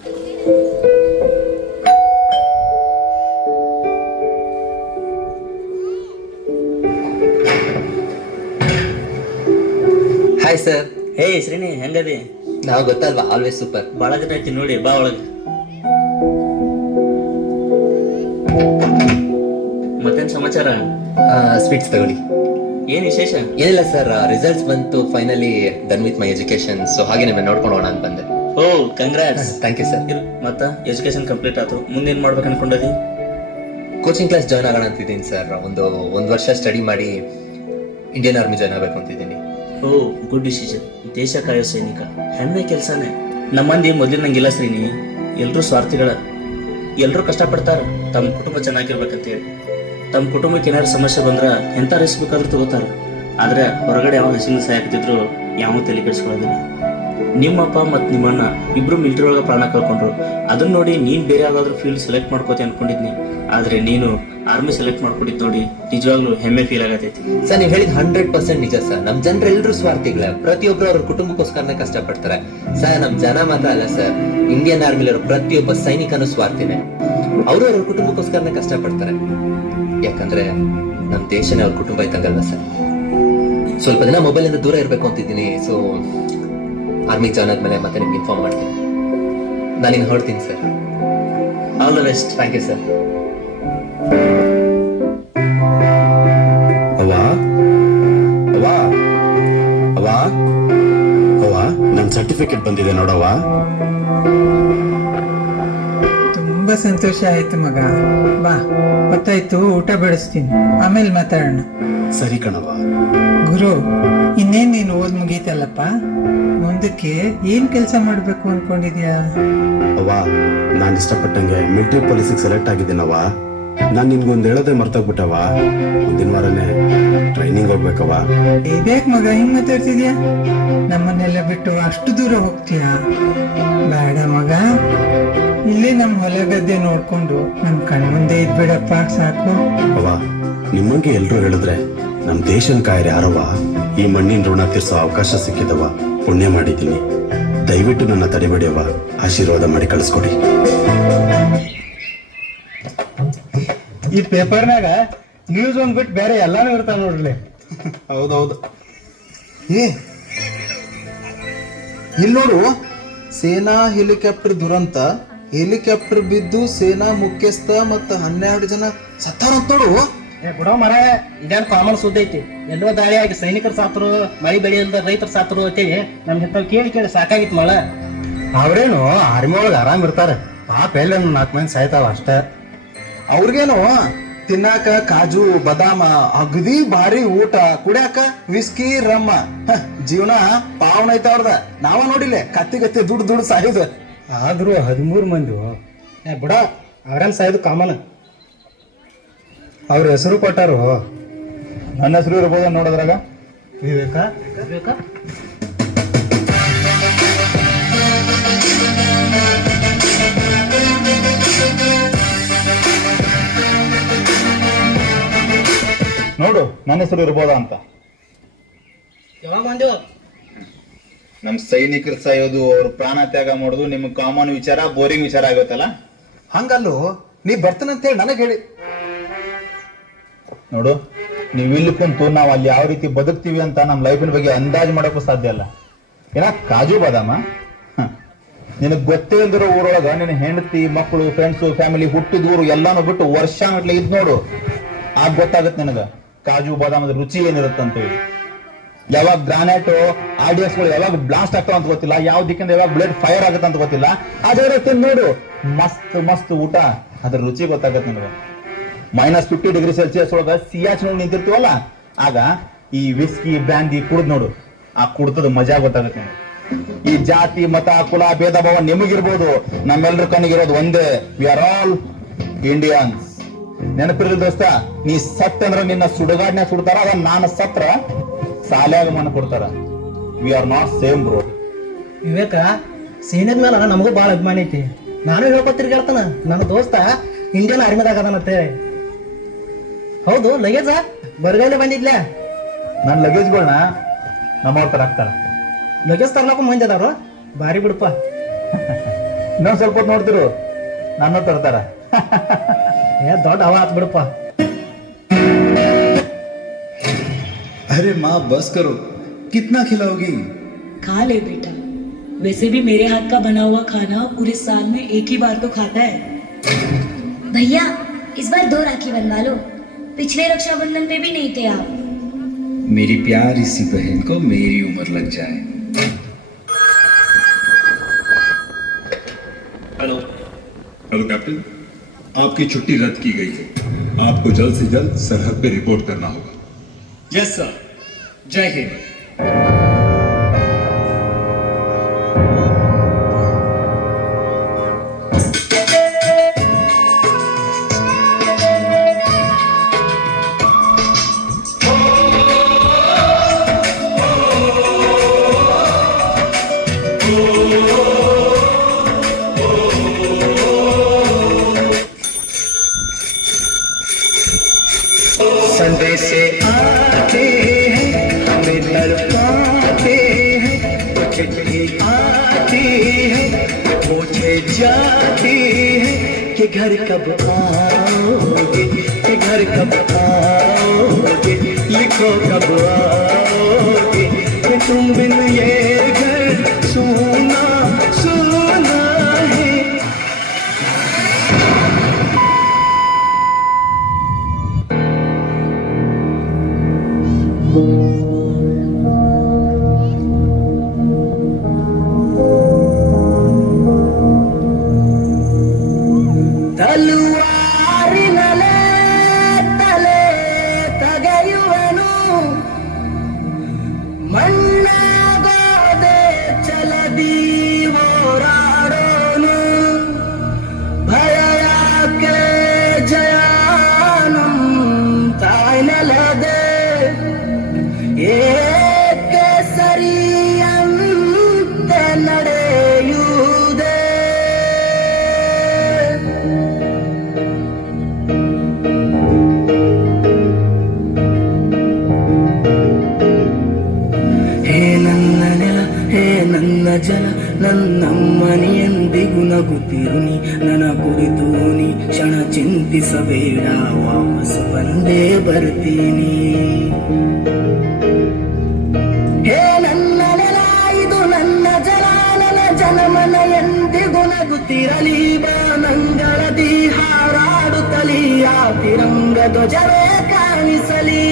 Hi sir. Hey Srini, ಹೆಂಗದಿ? ನಾವು ಗೊತ್ತಲ್ವಾ, ಆಲ್ವೇಸ್ ಸೂಪರ್. ಭಾಳ ದಿನ ಐತಿ ನೋಡಿ, ಬಾ ಒಳಗೆ. ಮತ್ತೇನ್ ಸಮಾಚಾರ? ಸ್ವೀಟ್ಸ್ ತಗೊಳ್ಳಿ. ಏನ್ ವಿಶೇಷ? ಏನಿಲ್ಲ ಸರ್, ರಿಸಲ್ಟ್ಸ್ ಬಂತು, finally done with my education. So ಹಾಗೆ ನಿಮ್ಮನ್ನ ನೋಡ್ಕೊಂಡು ಹೋಗೋಣ ಅಂತ ಬಂದೆ. Oh congrats. Thank you sir. ಮತ್ತ ಎಜುಕೇಶನ್ ಕಂಪ್ಲೀಟ್ ಆಯ್ತು, ಮುಂದೇನ್ ಮಾಡ್ಬೇಕು ಅನ್ಕೊಂಡದಿ? ಕೋಚಿಂಗ್ ಕ್ಲಾಸ್ ಜಾಯ್ನ್ ಆಗೋಣ ಅಂತಿದ್ದೀನಿ ಸರ್. ಒಂದು ವರ್ಷ ಸ್ಟಡಿ ಮಾಡಿ ಇಂಡಿಯನ್ ಆರ್ಮಿ ಜಾಯ್ನ್ ಆಗಬೇಕು ಅಂತಿದ್ದೀನಿ. ಓ ಗುಡ್ ಡಿಸಿಷನ್. ದೇಶ ಕಾಯೋ ಸೈನಿಕ ಹೆಮ್ಮೆ ಕೆಲಸನೇ. ನಮ್ಮ ಮಂದಿ ಮೊದಲಿನಂಗಿಲ್ಲ ಶ್ರೀನಿ, ಎಲ್ರೂ ಸ್ವಾರ್ಥಿಗಳ. ಎಲ್ರೂ ಕಷ್ಟಪಡ್ತಾರ ತಮ್ಮ ಕುಟುಂಬ ಚೆನ್ನಾಗಿರ್ಬೇಕಂತೇಳಿ. ತಮ್ಮ ಕುಟುಂಬಕ್ಕೆ ಏನಾದ್ರು ಸಮಸ್ಯೆ ಬಂದ್ರ ಎಂತ ರಿಸ್ಕ್ ಬೇಕಾದ್ರೂ ತಗೋತಾರ. ಆದ್ರೆ ಹೊರಗಡೆ ಯಾವ ಹಸಿನ ಸಾಯಕತ್ತಿದ್ರು ಯಾವ ತಲೆ ಕೆಡಿಸ್ಕೊಳ್ಳೋದಿಲ್ಲ. ನಿಮ್ಮಪ್ಪ ಮತ್ತು ನಿಮ್ಮಣ್ಣ ಇಬ್ರು ಮಿಲಿಟರಿ ಒಳಗೆ ಪ್ರಾಣ ಕಳ್ಕೊಂಡ್ರು. ಅದನ್ನ ನೋಡಿ ನೀನ್ ಬೇರೆ ಯಾವ್ದಾದ್ರು ಫೀಲ್ಡ್ ಸೆಲೆಕ್ಟ್ ಮಾಡ್ಕೋತಿ ಅನ್ಕೊಂಡಿದ್ನಿ, ಆದ್ರೆ ನೀನು ಆರ್ಮಿ ಸೆಲೆಕ್ಟ್ ಮಾಡ್ಕೊಂಡಿದ್ ನೋಡಿ ನಿಜವಾಗ್ಲೂ ಹೆಮ್ಮೆ ಫೀಲ್ ಆಗತೈತಿ. ಸರ್, ನೀವು ಹೇಳಿದ್ 100% ನಿಜ ಸರ್. ನಮ್ ಜನರೆಲ್ಲರೂ ಸ್ವಾರ್ಥಿಗಳ. ಪ್ರತಿಯೊಬ್ರು ಅವ್ರ ಕುಟುಂಬಕ್ಕೋಸ್ಕರನೇ ಕಷ್ಟಪಡ್ತಾರೆ ಸರ್. ನಮ್ ಜನ ಮಾತ್ರ ಅಲ್ಲ ಸರ್, ಇಂಡಿಯನ್ ಆರ್ಮಿಲಿರೋ ಪ್ರತಿಯೊಬ್ಬ ಸೈನಿಕನು ಸ್ವಾರ್ಥಿನೇ. ಅವರು ಅವ್ರ ಕುಟುಂಬಕ್ಕೋಸ್ಕರನೇ ಕಷ್ಟಪಡ್ತಾರೆ. ಯಾಕಂದ್ರೆ ನಮ್ ದೇಶನೇ ಅವ್ರ ಕುಟುಂಬ ಇದ್ದಂಗಲ್ವಾ ಸರ್. ಸ್ವಲ್ಪ ದಿನ ಮೊಬೈಲ್ ಇಂದ ದೂರ ಇರ್ಬೇಕು ಅಂತಿದ್ದೀನಿ. ಸೊ ಆರ್ಮಿ ಜಾಯ್ನ್ ಆದ್ಮೇಲೆ ಮತ್ತೆ ನಿಮ್ಗೆ ಇನ್ಫಾರ್ಮ್ ಮಾಡ್ತೀನಿ. ನಾನಿನ್ನು ಹೊರಡ್ತೀನಿ sir. All the best. Thank you sir. ನನ್ನ ಸರ್ಟಿಫಿಕೇಟ್ ಬಂದಿದೆ ನೋಡವ್ವ. ತುಂಬಾ ಸಂತೋಷ ಆಯ್ತು ಮಗ. ಬಾ, ಗೊತ್ತಾಯ್ತು, ಊಟ ಬೆಳೆಸ್ತೀನಿ, ಆಮೇಲೆ ಮಾತಾಡೋಣ. ಸರಿ ಕಣವ್ವ. ಗುರು, ಇನ್ನೇನ್ ನೀನು ಓದ್ ಮುಗೀತಲ್ಲಪ್ಪ, ಮುಂದಕ್ಕೆ ಏನ್ ಕೆಲಸ ಮಾಡ್ಬೇಕು ಅನ್ಕೊಂಡಿದ್ಯಾ? ಅವ್ವ, ನಾನು ಇಷ್ಟಪಟ್ಟಂಗೆ ಮಿಲಿಟರಿ ಪೊಲೀಸಿಗೆ ಸೆಲೆಕ್ಟ್ ಆಗಿದ್ದೀನವ್ವ. ನಾನು ನಿನ್ಗೊಂದು ಹೇಳೋದೇ ಮರ್ತೋಗ್ಬಿಟ್ಟವ. ಮುಂದಿನ ವಾರನೇ ಟ್ರೈನಿಂಗ್ ಹೋಗ್ಬೇಕವ್ವ. ಇದ್ಯಾಕ್ ಮಗ ಹಿಂಗ್ ಮಾತಾಡ್ತಿದ್ಯಾ? ನಮ್ಮನ್ನೆಲ್ಲ ಬಿಟ್ಟು ಅಷ್ಟು ದೂರ ಹೋಗ್ತೀಯಾ? ಬೇಡ ಮಗ, ಇಲ್ಲೇ ನಮ್ ಹೊಲ ಗದ್ದೆ ನೋಡ್ಕೊಂಡು ನಮ್ ಕಣ್ಮುಂದೆ ಇದ್ಬಿಡಪ್ಪ, ಸಾಕು. ಅವ್ವ, ನಿಮ್ಮಂಗೆ ಎಲ್ರು ಹೇಳಿದ್ರೆ ನಮ್ ದೇಶನ್ ಕಾಯರೆ ಯಾರವ್ವ? ಈ ಮಣ್ಣಿನ ಋಣ ತೀರ್ಸೋ ಅವಕಾಶ ಸಿಕ್ಕಿದವ. ಪುಣ್ಯ ಮಾಡಿದ್ದೀನಿ. ದಯವಿಟ್ಟು ನನ್ನ ತಡೆಬೇಡಿಯವ್ವ, ಆಶೀರ್ವಾದ ಮಾಡಿ ಕಳಿಸ್ಕೊಡಿ. ಈ ಪೇಪರ್ನಾಗ ನ್ಯೂಸ್ ಒಂದ್ ಬಿಟ್ಟು ಬೇರೆ ಎಲ್ಲಾನು ಇರ್ತಾವ ನೋಡ್ರಿ. ಹೌದೌದು. ಇಲ್ಲಿ ನೋಡು, ಸೇನಾ ಹೆಲಿಕಾಪ್ಟರ್ ದುರಂತ. ಹೆಲಿಕಾಪ್ಟರ್ ಬಿದ್ದು ಸೇನಾ ಮುಖ್ಯಸ್ಥ ಮತ್ತು 12 ಜನ ಸತ್ತಾರಂತ ನೋಡು. ಬಿಡೋ ಮರ, ಇದೇನು ಕಾಮನ್ ಸುದ್ದಿ ಐತಿ. ಎಲ್ಲೋ ದಾಳಿ ಆಗಿ ಸೈನಿಕರು ಸಾತ್ರು, ಮಳಿ ಬೆಳೆ ಇಲ್ದ ರೈತರು ಸಾತ್ರು ಅಂತೇಳಿ ನಮ್ಗೆ ಕೇಳಿ ಕೇಳಿ ಸಾಕಾಗಿತ್ತು ಮಳ. ಅವ್ರೇನು ಆರ್ಮಿ ಒಳಗೆ ಆರಾಮ್ ಇರ್ತಾರೆ, ಪಾಪ ಎಲ್ಲ 4 ಮಂದಿ ಸಾಯ್ತಾವ ಅಷ್ಟೇ. ಅವ್ರಿಗೇನು ತಿನ್ನಾಕ ಕಾಜು ಬದಾಮ, ಅಗದಿ ಭಾರಿ ಊಟ, ಕುಡಿಯಾಕ ವಿಸ್ಕಿ ರಮ್ಮ. ಜೀವನ ಪಾವನ ಐತ ಅವ್ರದ. ನಾವ ನೋಡಿಲ್ಲ ಕತ್ತಿ ದುಡ್ಡು ಸಾಯುದು. ಆದ್ರೂ 13 ಮಂದಿ ಬಿಡ, ಅವ್ರೇನ್ ಸಾಯ್ದು ಕಾಮನ್. ಅವ್ರ ಹೆಸರು ಕೊಟ್ಟಾರು. ನನ್ನ ಹೆಸರು ಇರ್ಬೋದ ನೋಡೋದ್ರಾಗ. ವಿವೇಕ. ನೋಡು, ನನ್ನ ಹೆಸರು ಇರ್ಬೋದಾ ಅಂತ. ಯಾವಾಗ ಬಂದೇವ? ನಮ್ ಸೈನಿಕರು ಸಾಯೋದು, ಅವ್ರ ಪ್ರಾಣ ತ್ಯಾಗ ಮಾಡೋದು ನಿಮ್ಗೆ ಕಾಮನ್ ವಿಚಾರ, ಬೋರಿಂಗ್ ವಿಚಾರ ಆಗುತ್ತಲ್ಲ. ಹಂಗಲ್ಲೋ, ನೀ ಬರ್ತಾನಂತೇಳಿ ನನಗೆ ಹೇಳಿ. ನೋಡು, ನೀವು ಇಲ್ಲಿ ಕುಂತು ನಾವು ಅಲ್ಲಿ ಯಾವ ರೀತಿ ಬದುಕ್ತೀವಿ ಅಂತ ನಮ್ಮ ಲೈಫಿನ ಬಗ್ಗೆ ಅಂದಾಜು ಮಾಡೋಕ್ಕೂ ಸಾಧ್ಯ ಅಲ್ಲ. ಏನ ಕಾಜು ಬಾದಾಮ? ನಿನಗ್ ಗೊತ್ತೇ ಇಲ್ದಿರೋ ಊರೊಳಗ ನಿನ್ನ ಹೆಂಡತಿ, ಮಕ್ಕಳು, ಫ್ರೆಂಡ್ಸು, ಫ್ಯಾಮಿಲಿ, ಹುಟ್ಟಿದ ಊರು ಎಲ್ಲಾನು ಬಿಟ್ಟು ವರ್ಷ ಗಟ್ಲೆ ಇದ್ ನೋಡು, ಆಗ ಗೊತ್ತಾಗತ್ತೆ ನಿನಗ ಕಾಜು ಬಾದಾಮದ ರುಚಿ ಏನಿರುತ್ತಂತೇಳಿ. ಯಾವಾಗ ಗ್ರಾನೈಟ್ ಆಡಿಯಸ್ಗಳು ಯಾವಾಗ ಬ್ಲಾಸ್ಟ್ ಆಗ್ತಾವ ಅಂತ ಗೊತ್ತಿಲ್ಲ, ಯಾವ ದಿಕ್ಕಿಂದ ಯಾವಾಗ ಬ್ಲೇಡ್ ಫೈರ್ ಆಗುತ್ತೆ ಅಂತ ಗೊತ್ತಿಲ್ಲ. ಆ ಜಾಗ ತಿಂದು ನೋಡು, ಮಸ್ತ್ ಊಟ, ಅದ್ರ ರುಚಿ ಗೊತ್ತಾಗತ್ತೆ ನಿನಗೆ. -50 ಡಿಗ್ರಿ ಸೆಲ್ಸಿಯಸ್ ಒಳಗ ಸಿಯಾಚಿನ ನಿಂತಿರ್ತೀವಲ್ಲ, ಆಗ ಈ ವಿಸ್ಕಿ ಬ್ರ್ಯಾಂಡಿ ಕುಡ್ದು ನೋಡು, ಆ ಕುಡ್ತದ ಮಜಾ ಗೊತ್ತಾಗುತ್ತೆ ನಿನಗೆ. ಈ ಜಾತಿ, ಮತ, ಕುಲ, ಭೇದ ಭಾವ ನಿಮಗಿರ್ಬೋದು, ನಮ್ಮೆಲ್ಲರ ಕಣ್ಣಿಗಿರೋದು ಒಂದೇ, ವಿ ಆರ್ ಆಲ್ ಇಂಡಿಯನ್ಸ್. ನೆನಪಿರಲಿ ದೋಸ್ತ, ನೀ ಸತ್ ಅಂದ್ರ ನಿನ್ನ ಸುಡುಗಾಡ್ನ್ಯಾಗ ಸುಡ್ತಾರ, ಅದ ನಾನು ಸತ್ರ ಸಾಲ್ಯಾಗ ಮಣ್ಣು ಕೊಡ್ತಾರ. We are not same bro. ವಿವೇಕ, ಸೈನ್ಯದ ಮೇಲೆ ನಮಗೂ ಭಾಳ ಅಭಿಮಾನ ಐತಿ. ನಾನು ಹೇಳ್ಕೊತಿರ್ಗಿ ಹೇಳ್ತಾನ, ನನ್ನ ದೋಸ್ತ ಇಂಡಿಯನ್ ಆರ್ಮಿದಾಗ ಅದನಂತೆ. ಹೌದು, ಲಗೇಜ ಬರಗೈಲೆ ಬಂದಿದ್ಲೆ. ನನ್ನ ಲಗೇಜ್ಗಳನ್ನ ನಮ್ಮವ್ರ ತರ ಹಾಕ್ತಾರ. ಲಗೇಜ್ ತರ್ಲಕ್ಕೂ ಮಂದಿ ಅದಾರು, ಭಾರಿ ಬಿಡಪ್ಪ. ಇನ್ನೊಂದ್ ಸ್ವಲ್ಪ ಹೊತ್ತು ನೋಡ್ತಿರು ನನ್ನ ತರ್ತಾರ. ಏ ದೊಡ್ಡ ಹವಾ ಆತ್ ಬಿಡಪ್ಪ. अरे माँ बस करो, कितना खिलाओगी? खा ले बेटा, वैसे भी मेरे हाथ का बना हुआ खाना पूरे साल में एक ही बार तो खाता है। भैया इस बार 2 राखी बनवा लो, पिछले रक्षाबंधन पे भी नहीं थे आप। मेरी प्यारी सी बहन को मेरी उम्र लग जाए। हेलो हेलो कैप्टन, आपकी छुट्टी रद्द की गई है। आपको जल्द से जल्द सरहद पे रिपोर्ट करना होगा। यस सर, जय हिंद। संदेश से आते हैं हमें तड़पाते हैं, वो चिट्ठी आती है पूछे जाती है कि घर कब आओगे, कि घर कब आओगे, लिखो कब आओगे, कि तुम बिन ये घर सुना सुना है। ತಲುವಾರಿನಲೆ ತಲೆ ತಗೆಯುವನು, ಮಣ್ಣಾಗೋದೆ ಚಲದಿ ಹೋರಾಡೋನು, ಭಯ ಯಾಕೆ ಜಯಾನಂ ತಾಯ್ನಲದೆ ಏಕೆ ಸರಿಯಂತೆ ನಡೆಯುವುದೇ. ಹೇ ನನ್ನ ನೆಲ, ಹೇ ನನ್ನ ಜಲ, ನನ್ನಮ್ಮನಿ ಎಂದಿಗೂ ನಗುತ್ತಿರುನಿ, ನನ್ನ ಕುರಿತು ನೀ ಕ್ಷಣ ಚಿಂತಿಸಬೇಡ, ವಾಪಸ್ ಬಂದೇ ಬರ್ತೀನಿ. ಹೇ ನನ್ನ ನೆಲ, ಇದು ನನ್ನ ಜಲ, ನನ್ನ ಜನಮನ ಎಂದಿಗೂ ನಗುತ್ತಿರಲಿ, ಬಾನಂಗಳದಿ ಹಾರಾಡುತ್ತಲಿ, ಆ ತಿರಂಗ ಧ್ವಜವೇ ಕಾಣಿಸಲಿ.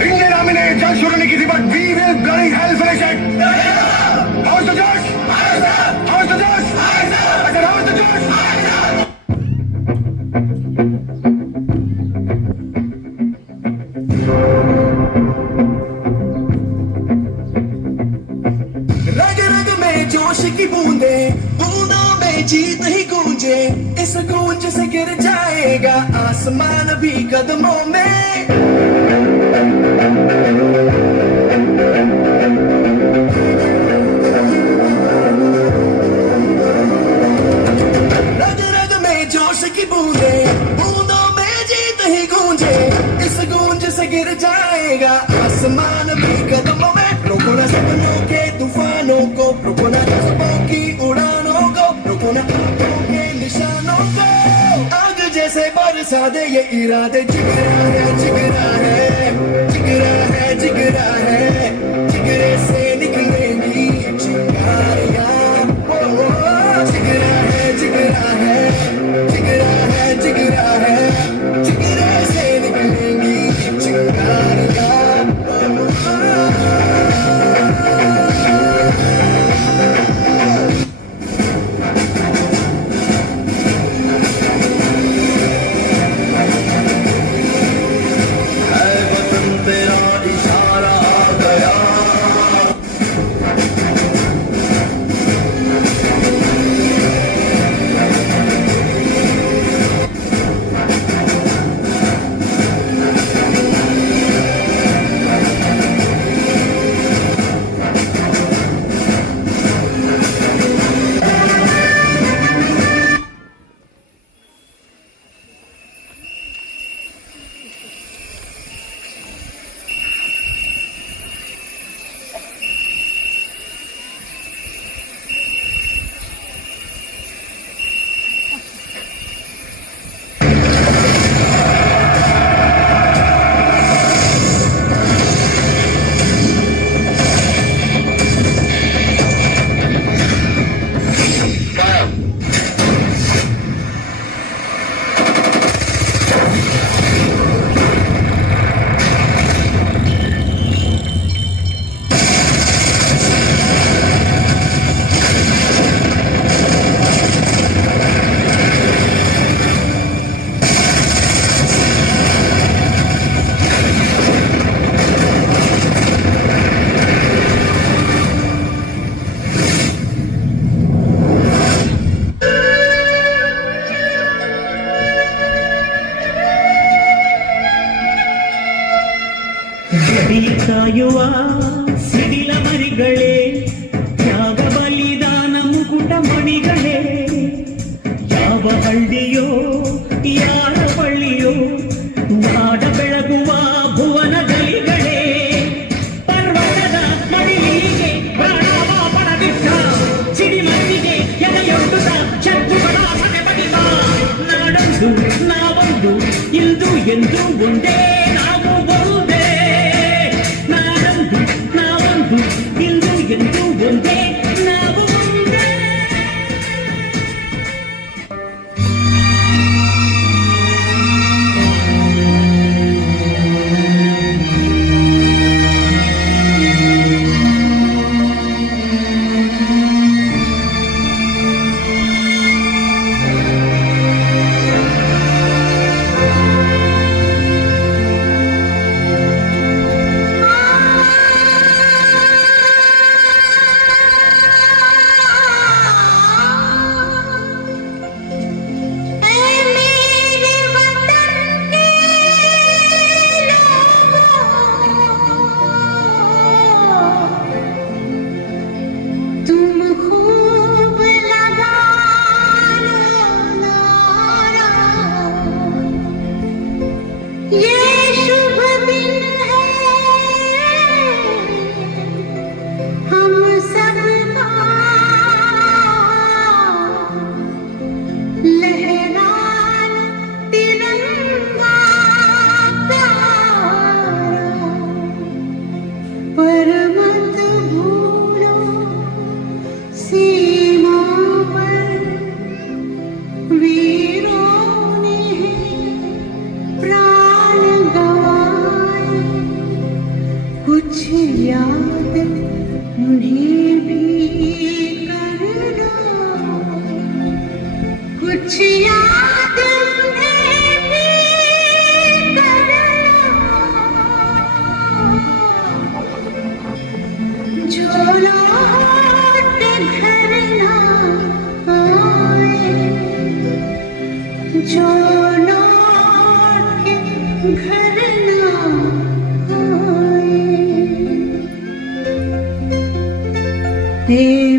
इंडियन आर्मी ने जंग शुरू नहीं की थी, but we will bloody hell finish it. How is the josh? How is the josh? I said, how is the जोश? रग रग में जोश की बूंदे, बूंदों में जीत ही गूंजे, इस गूंज से गिर जाएगा आसमान भी कदमों में। रग रग में जोश की बूंदे, बूंदों में जीत ही गूंजे, इस गूंज से गिर जाएगा आसमान भी कदमों में। रोको न सपनों के तूफानों को, रोको न जज्बों की उड़ानों को, रोको न आंखों के निशानों को, आग जैसे बरसा दे ये इरादे। जिगरा है जिगरा है जिगरा है जिगरा है, जिगरे से निकलेंगी चिंगारियां। जिगरा है जिगरा है जिगरा है जिगरा है, जिगरे से निकलेंगी चिंगारियां। ಕಾಯುವ ಸಿಡಿಲ ಮರಿಗಳೇ, ತ್ಯಾಗ ಬಲಿದಾನ ಮುಕುಟ ಮಣಿಗಳೇ, ಯಾವ ಹಳ್ಳಿಯೋ ಯಾರ ಬಳ್ಳಿಯೋ ನಾಡ ಬೆಳಗುವ ಭುವನ ಗಲಿಗಳೇ, ಪರ್ವತದ ಮಡಿಲಿಗೆ ಪ್ರಾಣವ ಪಣದಿದ್ದ ಸಿಡಿಮಣ್ಣಿಗೆ ಎದೆಯೊಡ್ಡುತ್ತ ಶತ್ರುಗಳ ಸದೆ ಬಡಿದ ನಾಡೊಂದು ನಾವೊಂದು ಇಂದು ಎಂದು ಒಂದೇ ನಾವು ಒಂದೇ, ನಾಡೊಂದು ನಾವೊಂದು ಇಂದು ಎಂದು ಒಂದೇ ನಾವು ಒಂದೇ.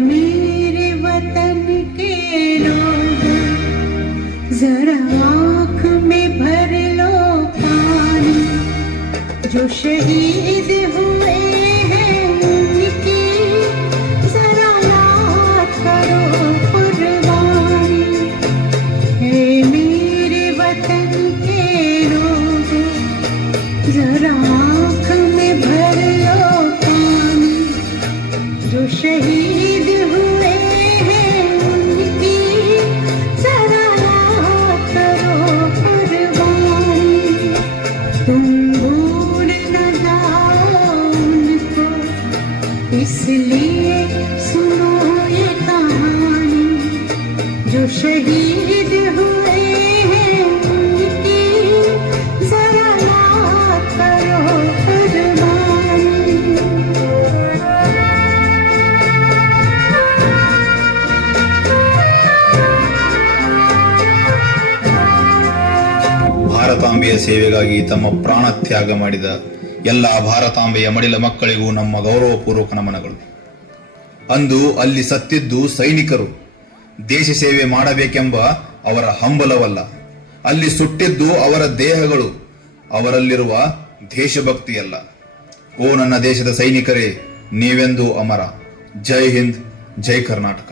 मेरे वतन के लोग जरा आँख में भर लो पानी, जो शहीद हुए हैं उनकी जरा याद करो कुर्बानी। हे मेरे वतन के लोग जरा आँख में भर लो पानी, जो शहीद हुए हैं उनकी जरा याद करो कुर्बानी। तुम भूल न जाओ उनको, इसलिए सुनो ये कहानी, जो शहीद हुए हैं उनकी जरा याद करो कुर्बानी। ಭಾರತಾಂಬೆಯ ಸೇವೆಗಾಗಿ ತಮ್ಮ ಪ್ರಾಣ ತ್ಯಾಗ ಮಾಡಿದ ಎಲ್ಲ ಭಾರತಾಂಬೆಯ ಮಡಿಲ ಮಕ್ಕಳಿಗೂ ನಮ್ಮ ಗೌರವಪೂರ್ವಕ ನಮನಗಳು. ಅಂದು ಅಲ್ಲಿ ಸತ್ತಿದ್ದು ಸೈನಿಕರು, ದೇಶ ಸೇವೆ ಮಾಡಬೇಕೆಂಬ ಅವರ ಹಂಬಲವಲ್ಲ. ಅಲ್ಲಿ ಸುಟ್ಟಿದ್ದು ಅವರ ದೇಹಗಳು, ಅವರಲ್ಲಿರುವ ದೇಶಭಕ್ತಿಯಲ್ಲ. ಓ ನನ್ನ ದೇಶದ ಸೈನಿಕರೇ, ನೀವೆಂದೂ ಅಮರ. ಜೈ ಹಿಂದ್, ಜೈ ಕರ್ನಾಟಕ.